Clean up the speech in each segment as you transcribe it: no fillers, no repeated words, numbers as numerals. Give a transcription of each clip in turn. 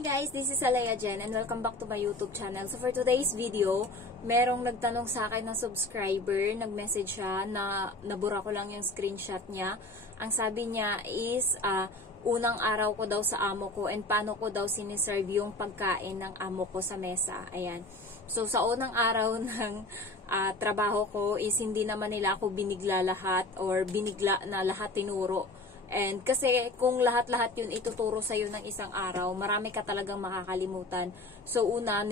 Hi guys, this is Alea Jen and welcome back to my YouTube channel. So for today's video, merong nagtanong sa akin ng subscriber, nag-message siya na nabura ko lang yung screenshot niya. Ang sabi niya is, unang araw ko daw sa amo ko and paano ko daw siniserve yung pagkain ng amo ko sa mesa. Ayan. So sa unang araw ng trabaho ko is hindi naman nila ako binigla lahat or binigla na lahat tinuro. And kasi kung lahat-lahat yun ituturo sa'yo ng isang araw, marami ka talagang makakalimutan. So una,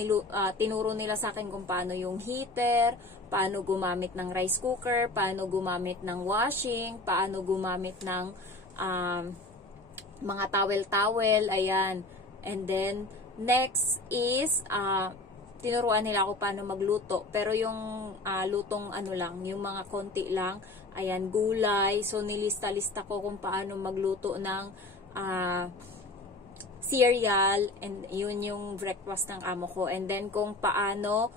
tinuro nila sa akin kung paano yung heater, paano gumamit ng rice cooker, paano gumamit ng washing, paano gumamit ng mga towel-towel, ayan. And then, next is, tinuruan nila ako paano magluto. Pero yung lutong ano lang, yung mga konti lang, ayan, gulay. So, nilista-lista ko kung paano magluto ng cereal. And yun yung breakfast ng amo ko. And then, kung paano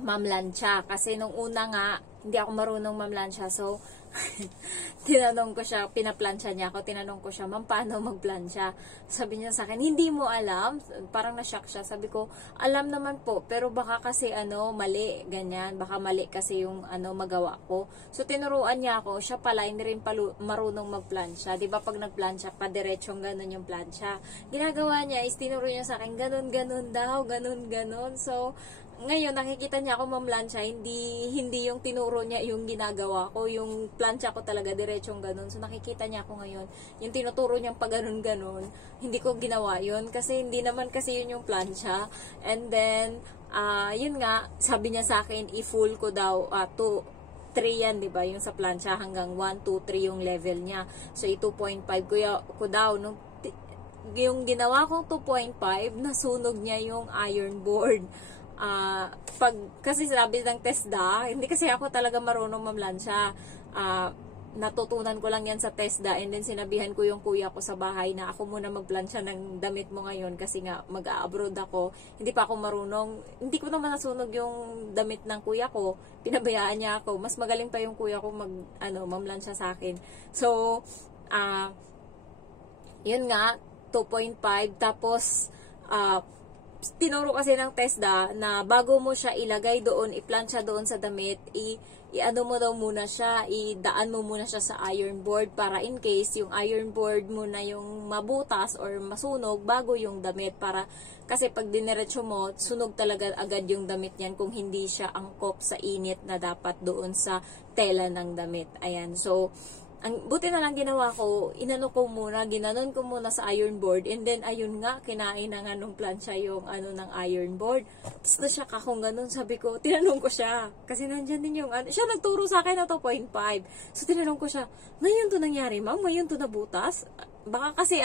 mamlansya. Kasi nung una nga, hindi ako marunong mamlansya. So, tinanong ko siya, pinaplansya niya ako, tinanong ko siya, ma'am, paano magplansya? Sabi niya sa akin, hindi mo alam? Parang na-shock siya. Sabi ko, alam naman po, pero baka kasi mali, ganyan. Baka mali kasi yung magawa ko. So, tinuruan niya ako, siya pala, hindi rin marunong magplansya. Diba pag nagplansya, padiretsong ganun yung plansya. Ginagawa niya is, tinuro niya sa akin, ganun daw, ganun. So, ngayon, nakikita niya ako mamlansya, hindi yung tinuro niya yung ginagawa ko, yung plansya ko talaga, diretsong ganun. So, nakikita niya ako ngayon, yung tinuturo niyang pag ganun, hindi ko ginawa yun, kasi hindi naman kasi yun yung plansya. And then, yun nga, sabi niya sa akin, i-full ko daw, 3 yan, diba? Yung sa plansya, hanggang 1, 2, 3 yung level niya. So, 2.5 ko daw, nung yung ginawa kong 2.5, nasunog niya yung iron board. Kasi sabi ng TESDA, hindi kasi ako talaga marunong mamlansya. Natutunan ko lang yan sa TESDA, and then sinabihan ko yung kuya ko sa bahay na ako muna magplansya ng damit mo ngayon kasi nga mag-a-abroad ako. Hindi pa ako marunong, hindi ko naman nasunog yung damit ng kuya ko. Pinabayaan niya ako. Mas magaling pa yung kuya ko mamlansya sa akin. So, yun nga, 2.5, tapos tinuro kasi ng TESDA na bago mo siya ilagay doon, iplansya doon sa damit, i-ano mo daw muna siya, idaan mo muna siya sa iron board para in case yung iron board mo na yung mabutas or masunog bago yung damit, para kasi pag diniretso mo, sunog talaga agad yung damit niyan kung hindi siya angkop sa init na dapat doon sa tela ng damit. Ayan, so ang buti na lang ginawa ko, ginanon ko muna sa iron board, and then ayun nga, kinain na nga nung plansya yung ng iron board. Tapos na siya kakong ganun, sabi ko, tinanong ko siya, kasi nandyan din yung siya nagturo sa akin na 2.5. So tinanong ko siya, ngayon to nangyari ma'am, ngayon to nabutas? Baka kasi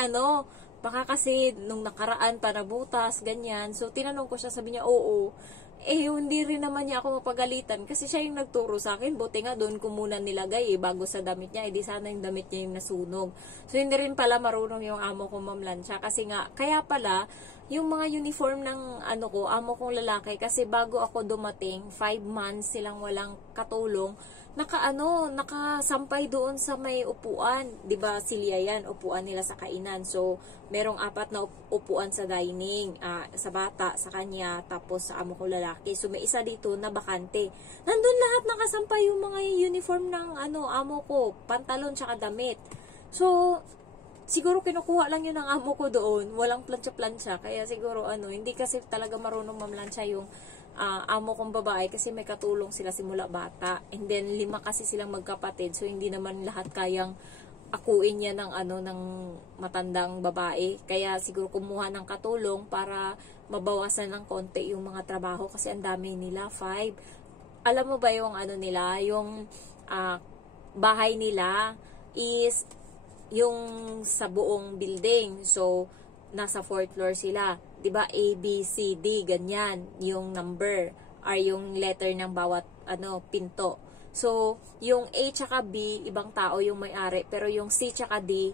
nung nakaraan pa nabutas, ganyan. So tinanong ko siya, sabi niya, oo. Hindi rin naman niya ako mapagalitan kasi siya yung nagturo sa akin. Buti nga doon ko muna nilagay bago sa damit niya. Di sana yung damit niya yung nasunog. So hindi rin pala marunong yung amo ko mamlansya. Kasi nga, kaya pala, yung mga uniform ng amo kong lalaki, kasi bago ako dumating, 5 months silang walang katulong, nakasampay doon sa may upuan. 'Di ba silya yan, upuan nila sa kainan. So, merong 4 na upuan sa dining, sa bata, sa kanya, tapos sa amo ko lalaki. So, may isa dito na bakante. Nandun lahat nakasampay yung mga uniform ng amo ko, pantalon tsaka damit. So, siguro kinukuha lang yun ng amo ko doon, walang plansya-plansya. Kaya siguro hindi kasi talaga marunong mamlansya yung amo kong babae, kasi may katulong sila simula bata. And then 5 kasi silang magkapatid, so hindi naman lahat kayang akuin niya ng matandang babae. Kaya siguro kumuha ng katulong para mabawasan ng konti yung mga trabaho, kasi ang dami nila, 5. Alam mo ba yung nila, yung bahay nila is yung sa buong building. So, nasa 4th floor sila. 'Di ba? A, B, C, D, ganyan yung number or yung letter ng bawat pinto. So, yung A tsaka B, ibang tao yung may-ari, pero yung C tsaka D,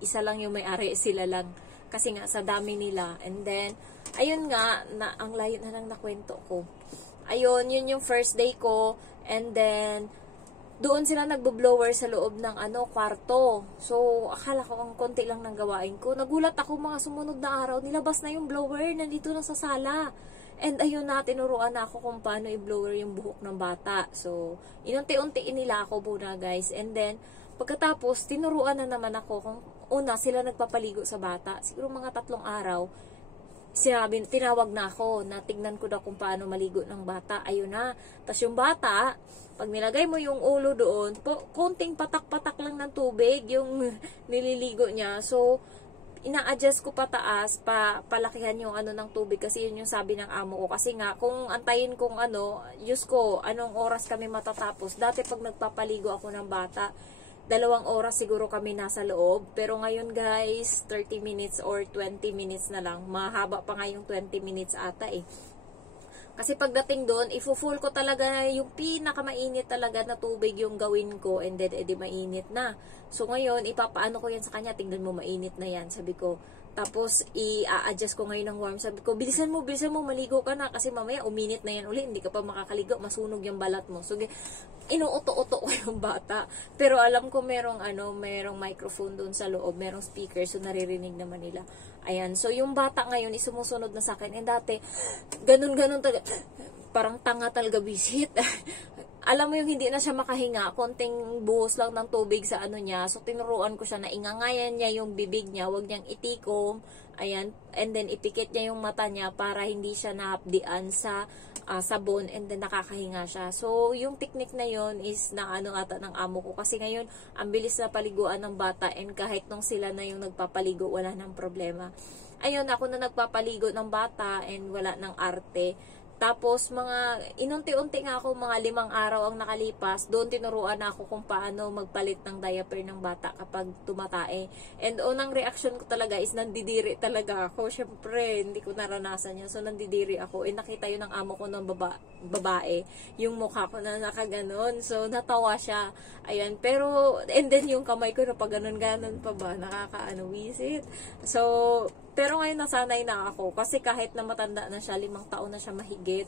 isa lang yung may-ari, sila lang. Kasi nga sa dami nila. And then, ayun nga, ang layo na lang nakwento ko. Ayun, yun yung first day ko. And then, doon sila nagbo-blower sa loob ng kwarto. So, akala ko ang konti lang ng gawain ko. Nagulat ako mga sumunod na araw, nilabas na yung blower, nandito na sa sala. And ayun na, tinuruan na ako kung paano i-blower yung buhok ng bata. So, inunti-untiin nila ako muna guys. And then, pagkatapos, tinuruan na naman ako kung una sila nagpapaligo sa bata. Siguro mga 3 araw, tinawag na ako na tignan ko na kung paano maligo ng bata. Ayun na. Tapos yung bata, pag nilagay mo yung ulo doon, konting patak-patak lang ng tubig yung nililigo niya. So, ina-adjust ko pataas, palakihan yung ng tubig kasi yun yung sabi ng amo ko. Kasi nga, kung antayin kong Diyos ko, anong oras kami matatapos. Dati pag nagpapaligo ako ng bata, 2 oras siguro kami nasa loob. Pero ngayon guys, 30 minutes or 20 minutes na lang. Mahaba pa nga yung 20 minutes ata eh. Kasi pagdating doon, ifo-full ko talaga yung pinakamainit talaga na tubig yung gawin ko and then edi mainit na. So ngayon, ipapaano ko yan sa kanya, tingnan mo mainit na yan, sabi ko. Tapos i-adjust ko ngayon ng warm. Sabi ko, bilisan mo, maligo ka na kasi mamaya uminit na yan uli, hindi ka pa makakaligo, masunog yung balat mo. So inuuto-uto ko yung bata. Pero alam ko merong microphone doon sa loob, merong speaker, so naririnig naman nila. Ayan, so yung bata ngayon sumusunod na sa akin. And dati, ganun-ganun talaga. Parang tanga talaga visit. Alam mo yung hindi na siya makahinga, konting buhos lang ng tubig sa niya. So tinuruan ko siya na ingangayan niya yung bibig niya, wag niyang itikom. Ayan, and then ipikit niya yung mata niya para hindi siya nahapdian sa sabon and then nakakahinga siya. So yung technique na yon is na ata ng amo ko kasi ngayon ang bilis na paliguan ng bata and kahit nung sila na yung nagpapaligo wala nang problema. Ayun, ako na nagpapaligo ng bata and wala nang arte. Tapos, inunti-unti nga ako, mga 5 araw ang nakalipas, doon tinuruan na ako kung paano magpalit ng diaper ng bata kapag tumatae. And unang reaction ko talaga is nandidiri talaga ako. Syempre, hindi ko naranasan yan. So, nandidiri ako. Nakita yun ng amo ko ng babae, yung mukha ko na nakaganon. So, natawa siya. Ayan. Pero, and then yung kamay ko na pag ganon-ganon pa ba, visit. So, pero ngayon nasanay na ako kasi kahit na matanda na siya, 5 taon na siya mahigit,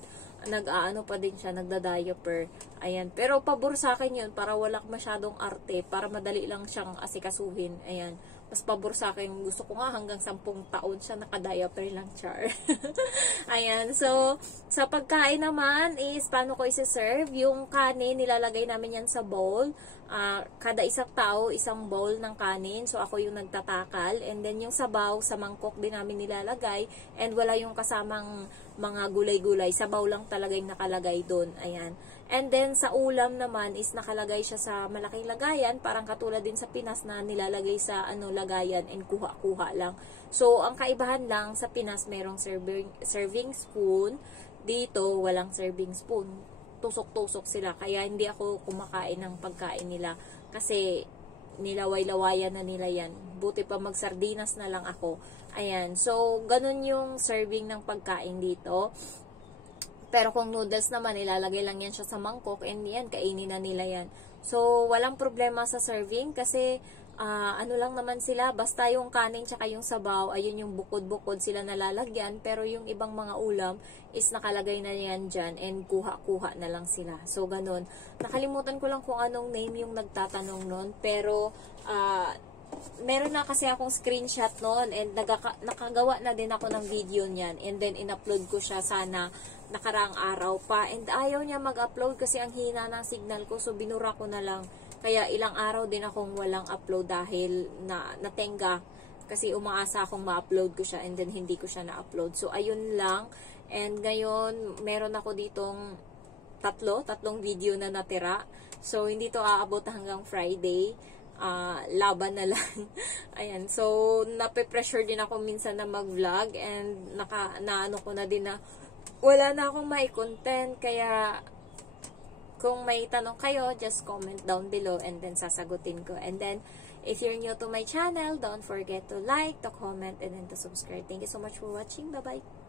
pa din siya, nagda-diaper. Ayan. Pero pabor sa akin yun para wala masyadong arte, para madali lang siyang asikasuhin. Ayan. Mas pabor sa akin, gusto ko nga hanggang 10 taon siya nakadiaper lang, char. Ayan. So, sa pagkain naman is paano ko isi-serve? Yung kanin, nilalagay namin yan sa bowl. Kada isang tao, isang bowl ng kanin. So, ako yung nagtatakal. And then, yung sabaw, sa mangkok din namin nilalagay. And wala yung kasamang mga gulay-gulay. Sabaw lang talaga yung nakalagay doon. Ayan. And then, sa ulam naman is nakalagay siya sa malaking lagayan. Parang katulad din sa Pinas na nilalagay sa lagayan and kuha-kuha lang. So, ang kaibahan lang sa Pinas, merong serving spoon. Dito, walang serving spoon. Tusok-tusok sila. Kaya hindi ako kumakain ng pagkain nila. Kasi nilaway-lawayan na nila yan. Buti pa magsardinas na lang ako. Ayan. So, ganun yung serving ng pagkain dito. Pero kung noodles naman, ilalagay lang yan siya sa mangkok and yan, kainin na nila yan. So, walang problema sa serving kasi lang naman sila, basta yung kanin tsaka yung sabaw, ayun yung bukod-bukod sila nalalagyan, pero yung ibang mga ulam is nakalagay na yan dyan and kuha-kuha na lang sila. So, ganun. Nakalimutan ko lang kung anong name yung nagtatanong nun, pero meron na kasi akong screenshot noon and nakagawa na din ako ng video niyan and then in-upload ko siya sana nakaraang araw pa and ayaw niya mag-upload kasi ang hina ng signal ko, so binura ko na lang. Kaya ilang araw din akong walang upload dahil natenga kasi umaasa akong ma-upload ko siya and then hindi ko siya na-upload. So ayun lang, and ngayon meron ako ditong tatlong video na natira, so hindi to aabot hanggang Friday. Laban na lang. Ayan, so nape-pressure din ako minsan na mag-vlog and naano ko na din na wala na akong may content, kaya kung may tanong kayo, just comment down below and then sasagutin ko. And then, if you're new to my channel, don't forget to like, to comment, and then to subscribe. Thank you so much for watching. Bye-bye!